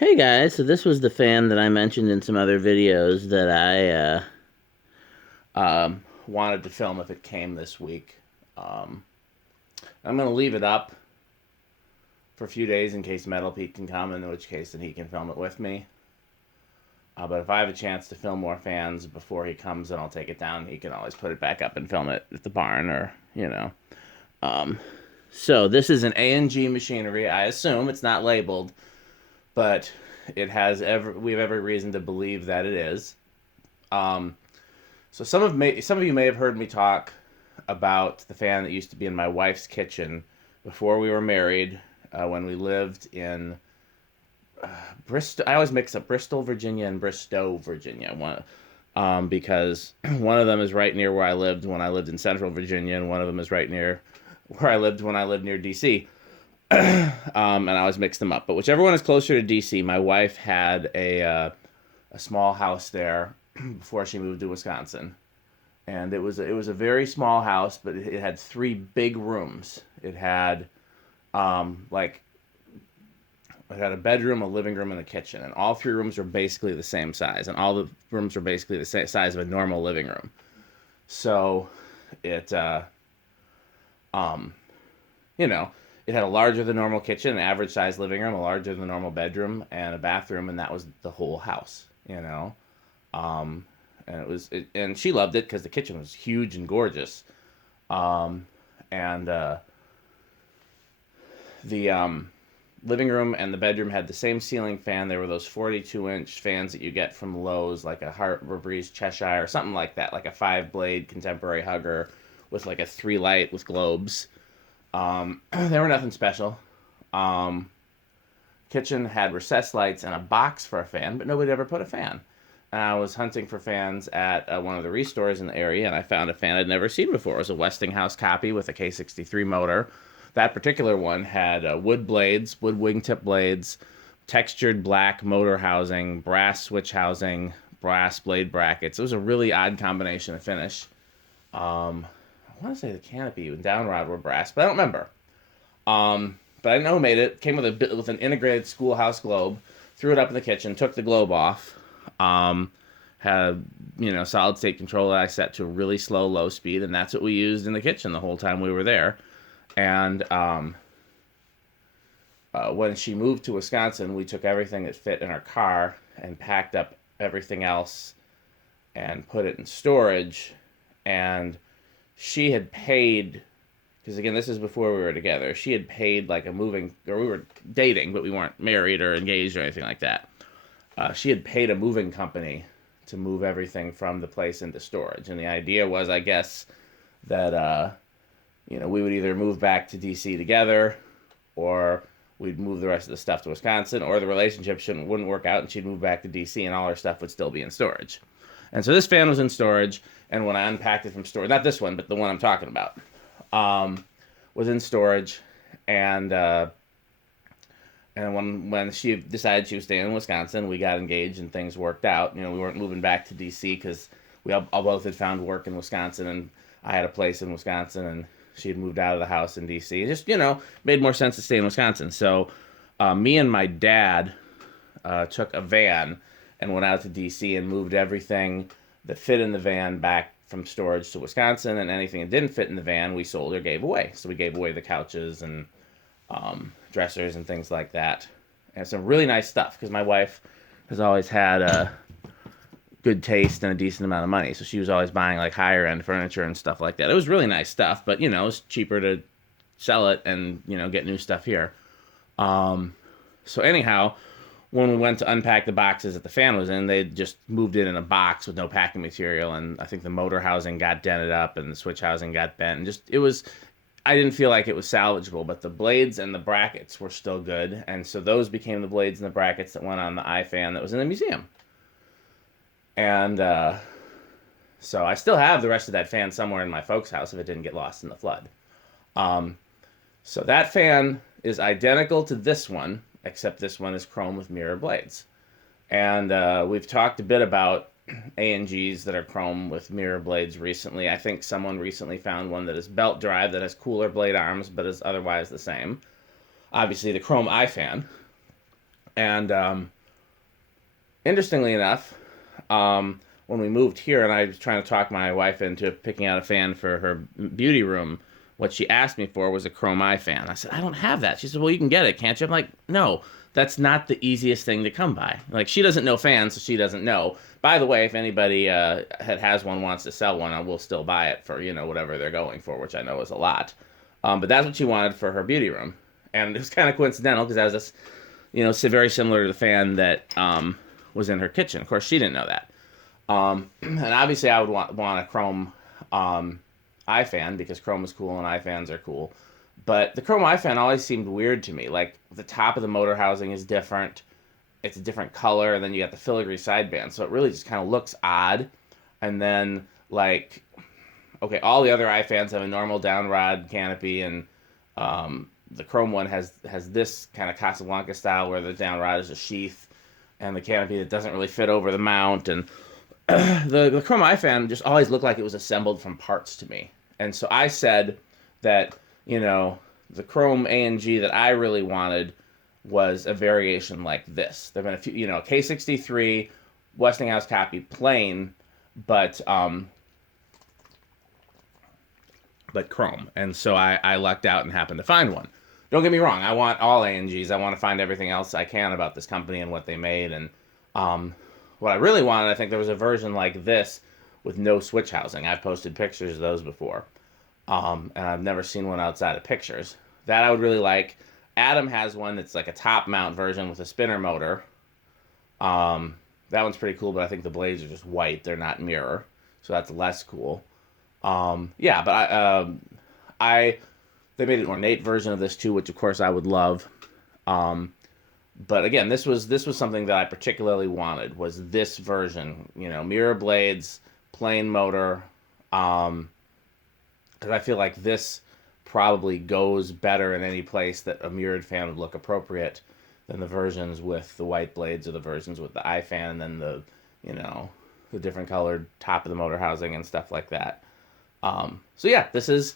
Hey guys, so this was the fan that I mentioned in some other videos that I wanted to film if it came this week. Um, I'm going to leave it up for a few days in case Metal Pete can come, in which case then he can film it with me. But if I have a chance to film more fans before he comes, then I'll take it down. He can always put it back up and film it at the barn or. Um, so this is an A&G machinery. I assume it's not labeled, but we have every reason to believe that it is. Um, so some of you may have heard me talk about the fan that used to be in my wife's kitchen before we were married, when we lived in Bristol. I always mix up Bristol, Virginia, and Bristow, Virginia. Because one of them is right near where I lived when I lived in Central Virginia, and one of them is right near where I lived when I lived near DC. And I always mix them up. But whichever one is closer to DC, my wife had a small house there before she moved to Wisconsin, and it was a very small house, but it had three big rooms. Like it had a bedroom, a living room, and a kitchen, and all three rooms were basically the same size, and all the rooms were basically the same size of a normal living room. So it um you know, it had a larger than normal kitchen, an average size living room, a larger than normal bedroom, and a bathroom, and that was the whole house. Um, and she loved it because the kitchen was huge and gorgeous. Um, and the living room and the bedroom had the same ceiling fan. They were those 42-inch fans that you get from Lowe's, like a Harbor Breeze Cheshire or something like that, like a 5-blade contemporary hugger with like a 3 light with globes. They were nothing special. Um, Kitchen had recessed lights and a box for a fan, but nobody ever put a fan. And I was hunting for fans at one of the restores in the area, and I found a fan I'd never seen before. It was a Westinghouse copy with a K63 motor. That particular one had wood blades, wood wingtip blades, textured black motor housing, brass switch housing, brass blade brackets. It was a really odd combination of finish. I want to say the canopy and down rod were brass, but I don't remember. But I know who made it. Came with an integrated schoolhouse globe. Threw it up in the kitchen. Took the globe off. Um, had solid state control that I set to a really slow low speed, and that's what we used in the kitchen the whole time we were there. And when she moved to Wisconsin, we took everything that fit in our car and packed up everything else and put it in storage. And she had paid, because again, this is before we were together. She had paid like we were dating, but we weren't married or engaged or anything like that. She had paid a moving company to move everything from the place into storage, and the idea was, I guess, that we would either move back to DC together, or we'd move the rest of the stuff to Wisconsin, or the relationship wouldn't work out, and she'd move back to DC, and all her stuff would still be in storage. And so this fan was in storage, and when I unpacked it from storage, not this one, but the one I'm talking about, was in storage, and when she decided she was staying in Wisconsin, we got engaged and things worked out. We weren't moving back to DC because we all both had found work in Wisconsin, and I had a place in Wisconsin, and she had moved out of the house in DC. It just made more sense to stay in Wisconsin. So me and my dad took a van and went out to DC and moved everything that fit in the van back from storage to Wisconsin, and anything that didn't fit in the van we sold or gave away. So we gave away the couches and dressers and things like that, and some really nice stuff, because my wife has always had a good taste and a decent amount of money, so she was always buying like higher end furniture and stuff like that. It was really nice stuff, but it's cheaper to sell it and get new stuff here. So anyhow, when we went to unpack the boxes that the fan was in, they just moved it in a box with no packing material, and I think the motor housing got dented up and the switch housing got bent, and I didn't feel like it was salvageable, but the blades and the brackets were still good, and so those became the blades and the brackets that went on the iFan that was in the museum. And so I still have the rest of that fan somewhere in my folks' house if it didn't get lost in the flood. So that fan is identical to this one, except this one is chrome with mirror blades. And we've talked a bit about A&Gs that are chrome with mirror blades recently. I think someone recently found one that is belt drive that has cooler blade arms but is otherwise the same. Obviously the chrome iFan. And interestingly enough, when we moved here and I was trying to talk my wife into picking out a fan for her beauty room, what she asked me for was a chrome eye fan. I said, I don't have that. She said, well, you can get it, can't you? I'm like, no, that's not the easiest thing to come by. Like, she doesn't know fans, so she doesn't know. By the way, if anybody has one, wants to sell one, I will still buy it for, whatever they're going for, which I know is a lot. But that's what she wanted for her beauty room. And it was kind of coincidental because I was this, very similar to the fan that was in her kitchen. Of course, she didn't know that. And obviously I would want a chrome eye fan because chrome is cool and eye fans are cool. But the chrome eye fan always seemed weird to me. Like, the top of the motor housing is different. It's a different color, and then you got the filigree sideband. So it really just kind of looks odd. And then, like, okay, all the other eye fans have a normal down rod canopy, and the chrome one has this kind of Casablanca style where the down rod is a sheath, and the canopy that doesn't really fit over the mount. And the chrome eye fan just always looked like it was assembled from parts to me. And so I said that, the chrome A&G that I really wanted was a variation like this. There have been a few, a K63 Westinghouse copy plain, but chrome. And so I lucked out and happened to find one. Don't get me wrong, I want all A&Gs. I want to find everything else I can about this company and what they made. And what I really wanted, I think there was a version like this with no switch housing. I've posted pictures of those before. And I've never seen one outside of pictures. That I would really like. Adam has one that's like a top mount version with a spinner motor. That one's pretty cool, but I think the blades are just white. They're not mirror. So that's less cool. Yeah, but they made an ornate version of this too, which of course I would love. But again, this was something that I particularly wanted, was this version, mirror blades, plain motor, because I feel like this probably goes better in any place that a mirrored fan would look appropriate than the versions with the white blades or the versions with the eye fan and then the, the different colored top of the motor housing and stuff like that. So yeah, this is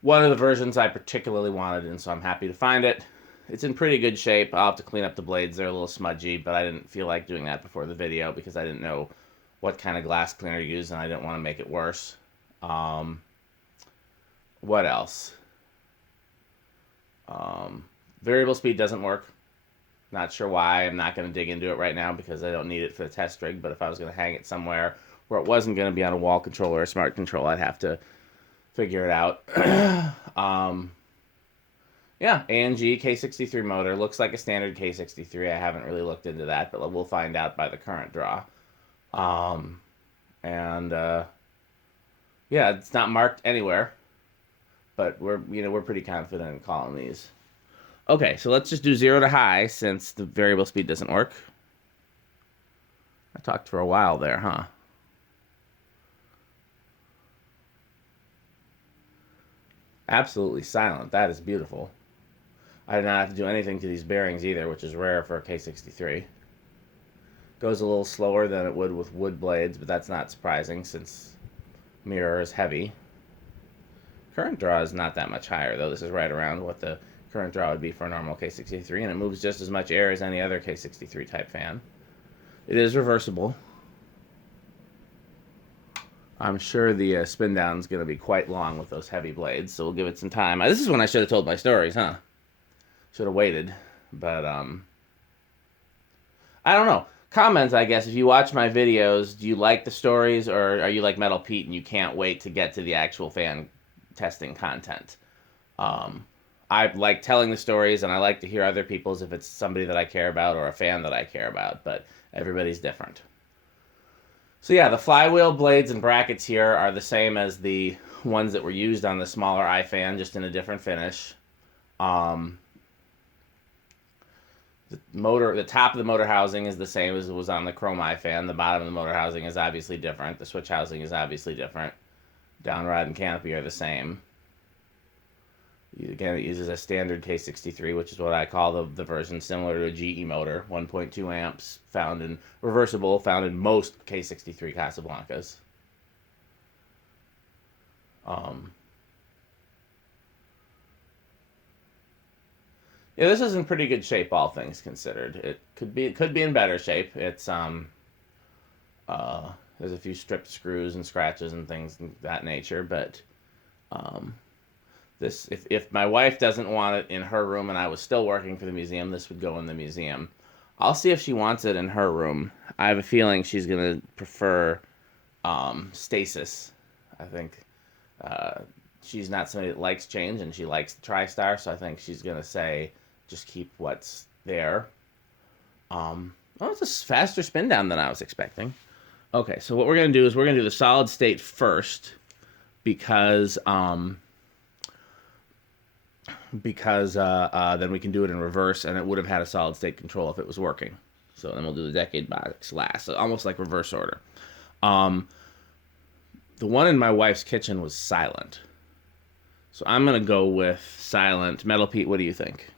one of the versions I particularly wanted, and so I'm happy to find it. It's in pretty good shape. I'll have to clean up the blades. They're a little smudgy, but I didn't feel like doing that before the video because I didn't know what kind of glass cleaner to use, and I didn't want to make it worse. What else? Variable speed doesn't work. Not sure why. I'm not going to dig into it right now because I don't need it for the test rig, but if I was going to hang it somewhere where it wasn't going to be on a wall control or a smart control, I'd have to figure it out. Yeah, A&G K63 motor. Looks like a standard K63. I haven't really looked into that, but we'll find out by the current draw. Yeah, it's not marked anywhere, but we're pretty confident in calling these. Okay, so let's just do 0 to high since the variable speed doesn't work. I talked for a while there, huh? Absolutely silent. That is beautiful. I did not have to do anything to these bearings either, which is rare for a K63. Goes a little slower than it would with wood blades, but that's not surprising since mirror is heavy. Current draw is not that much higher, though. This is right around what the current draw would be for a normal K63, and it moves just as much air as any other K63 type fan. It is reversible. I'm sure the spin down is going to be quite long with those heavy blades, so we'll give it some time. This is when I should have told my stories, huh? Should have waited, but I don't know. Comments, I guess, if you watch my videos, do you like the stories, or are you like Metal Pete and you can't wait to get to the actual fan testing content? I like telling the stories, and I like to hear other people's if it's somebody that I care about or a fan that I care about, but everybody's different. So yeah, the flywheel blades and brackets here are the same as the ones that were used on the smaller iFan, just in a different finish. The top of the motor housing is the same as it was on the chrome iFan. The bottom of the motor housing is obviously different. The switch housing is obviously different. Downrod and canopy are the same. Again, it uses a standard K63, which is what I call the version similar to a GE motor. 1.2 amps, found in reversible, found in most K63 Casablancas. Yeah, this is in pretty good shape, all things considered. It could be in better shape. It's uh, there's a few stripped screws and scratches and things of that nature, but um, this if my wife doesn't want it in her room and I was still working for the museum, this would go in the museum. I'll see if she wants it in her room. I have a feeling she's gonna prefer stasis. I think uh, she's not somebody that likes change, and she likes the TriStar, so I think she's gonna say just keep what's there. Oh, it's a faster spin down than I was expecting. Okay, so what we're gonna do is we're gonna do the solid state first because then we can do it in reverse, and it would have had a solid state control if it was working. So then we'll do the decade box last, so almost like reverse order. Um, the one in my wife's kitchen was silent, so I'm gonna go with silent. Metal Pete, what do you think?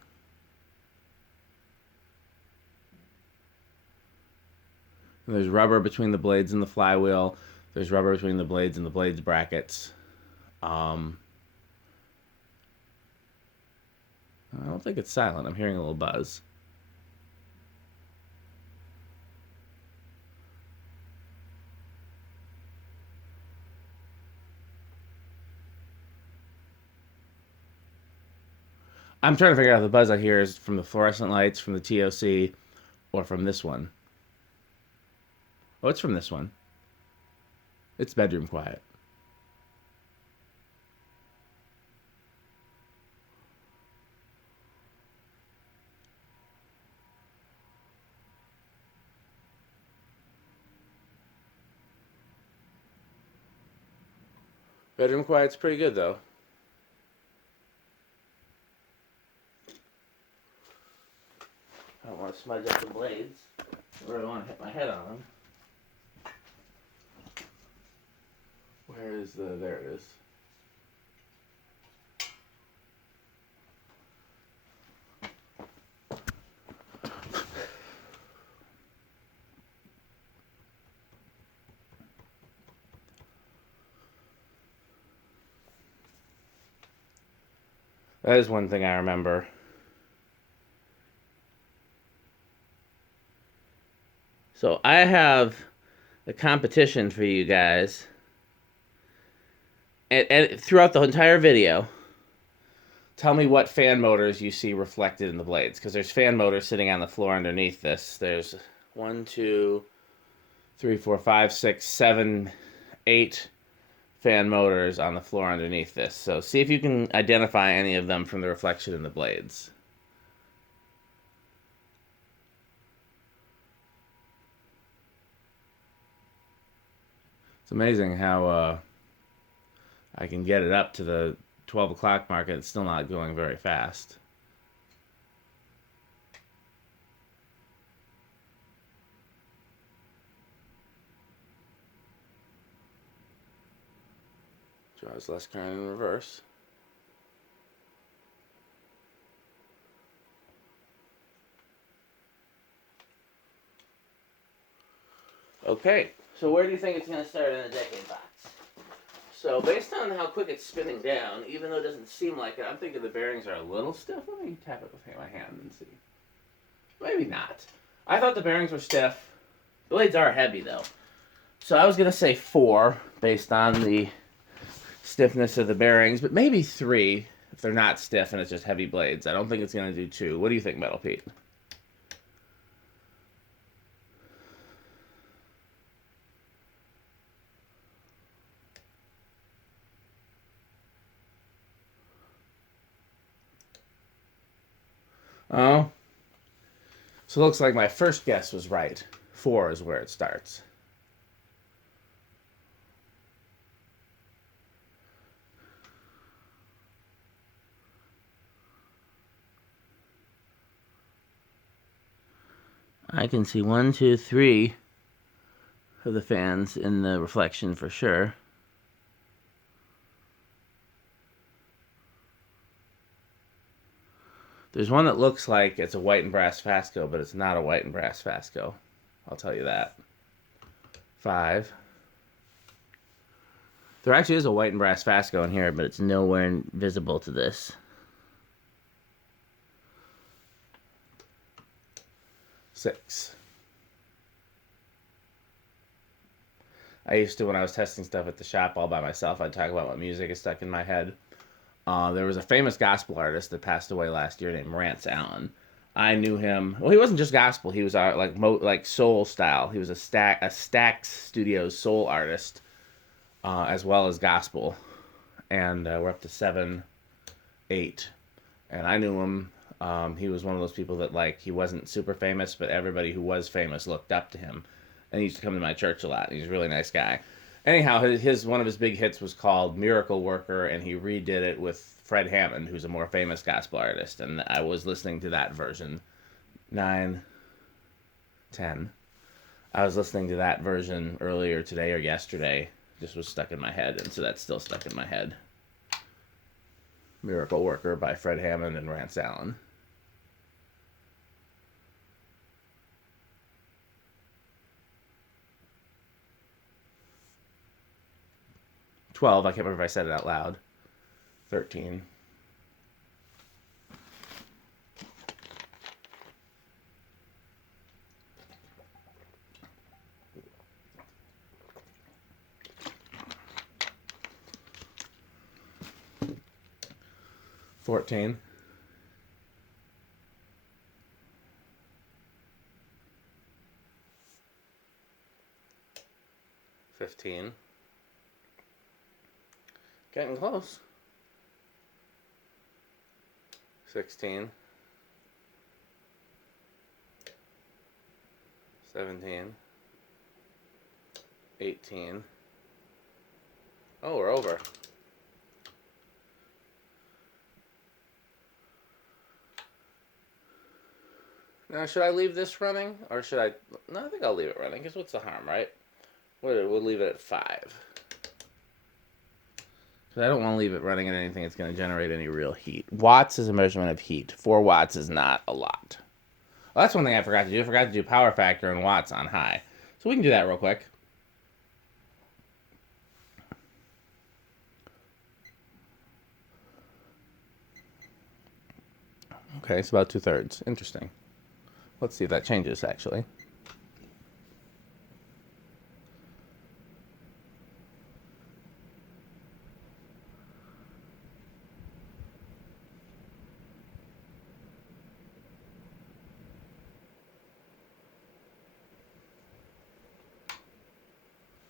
There's rubber between the blades and the flywheel. There's rubber between the blades and the blades brackets. Um, I don't think it's silent. I'm hearing a little buzz. I'm trying to figure out if the buzz I hear is from the fluorescent lights, from the TOC, or from this one. Oh, it's from this one. It's bedroom quiet. Bedroom quiet's pretty good, though. I don't want to smudge up the blades, or I don't want to hit my head on them. Where is the... There it is. That is one thing I remember. So I have a competition for you guys. And throughout the entire video, tell me what fan motors you see reflected in the blades. Because there's fan motors sitting on the floor underneath this. There's 1, 2, 3, 4, 5, 6, 7, 8 fan motors on the floor underneath this. So see if you can identify any of them from the reflection in the blades. It's amazing how I can get it up to the 12 o'clock mark and it's still not going very fast. Draws less current in reverse. Okay, so where do you think it's going to start in the decade box? So based on how quick it's spinning down, even though it doesn't seem like it, I'm thinking the bearings are a little stiff. Let me tap it with my hand and see. Maybe not. I thought the bearings were stiff. The blades are heavy though. So I was going to say 4 based on the stiffness of the bearings, but maybe 3 if they're not stiff and it's just heavy blades. I don't think it's going to do 2. What do you think, Metal Pete? Oh, so it looks like my first guess was right. 4 is where it starts. I can see 1, 2, 3 of the fans in the reflection for sure. There's one that looks like it's a white and brass Fasco, but it's not a white and brass Fasco. I'll tell you that. 5. There actually is a white and brass Fasco in here, but it's nowhere visible to this. 6. I used to, when I was testing stuff at the shop all by myself, I'd talk about what music is stuck in my head. There was a famous gospel artist that passed away last year named Rance Allen. I knew him. Well, he wasn't just gospel. He was like soul style. He was a Stax Studios soul artist, as well as gospel. And we're up to 7, 8. And I knew him. He was one of those people that, like, he wasn't super famous, but everybody who was famous looked up to him. And he used to come to my church a lot. He's a really nice guy. Anyhow, one of his big hits was called Miracle Worker, and he redid it with Fred Hammond, who's a more famous gospel artist. And I was listening to that version. 9, 10. I was listening to that version earlier today or yesterday. Just was stuck in my head, and so that's still stuck in my head. Miracle Worker by Fred Hammond and Rance Allen. $12. I can't remember if I said it out loud. 13. $14. 15. Getting close. 16. 17. 18. Oh, we're over. Now, should I leave this running, or should I? No, I think I'll leave it running, because what's the harm, right? We'll leave it at 5. Because I don't want to leave it running at anything that's going to generate any real heat. Watts is a measurement of heat. 4 watts is not a lot. Well, that's one thing I forgot to do. I forgot to do power factor and watts on high. So we can do that real quick. Okay, it's about 2/3. Interesting. Let's see if that changes, actually.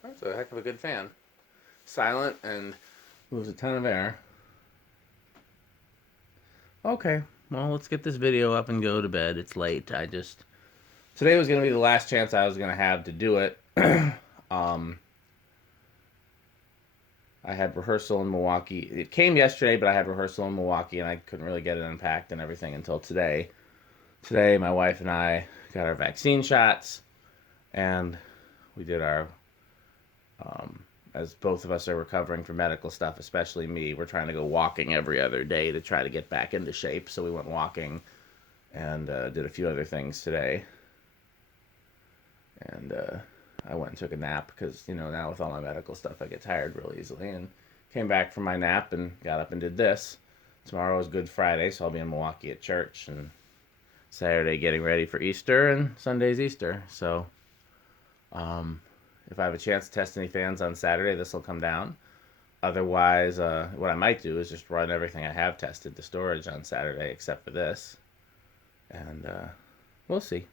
That's a heck of a good fan. Silent and moves a ton of air. Okay, well, let's get this video up and go to bed. It's late. Today was going to be the last chance I was going to have to do it. I had rehearsal in Milwaukee. It came yesterday, but I had rehearsal in Milwaukee, and I couldn't really get it unpacked and everything until today. Today, my wife and I got our vaccine shots, and we did our, as both of us are recovering from medical stuff, especially me, we're trying to go walking every other day to try to get back into shape. So we went walking and did a few other things today. And I went and took a nap because, you know, now with all my medical stuff, I get tired real easily. And came back from my nap and got up and did this. Tomorrow is Good Friday, so I'll be in Milwaukee at church. And Saturday getting ready for Easter, and Sunday's Easter. So if I have a chance to test any fans on Saturday, this will come down. Otherwise, what I might do is just run everything I have tested to storage on Saturday except for this. And we'll see.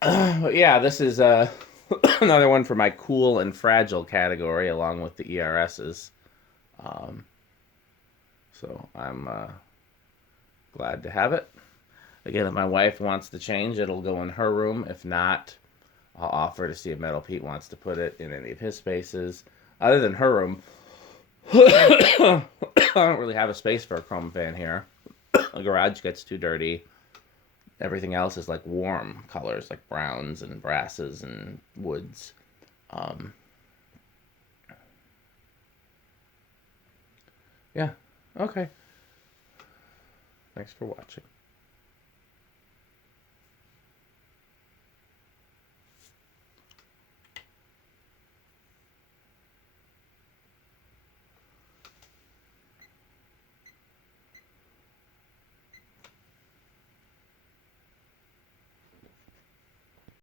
But yeah, this is another one for my cool and fragile category, along with the ERSs. So I'm glad to have it. Again, if my wife wants to change, it'll go in her room. If not, I'll offer to see if Metal Pete wants to put it in any of his spaces. Other than her room, I don't really have a space for a chrome fan here. The garage gets too dirty. Everything else is like warm colors, like browns and brasses and woods. Yeah, okay. Thanks for watching.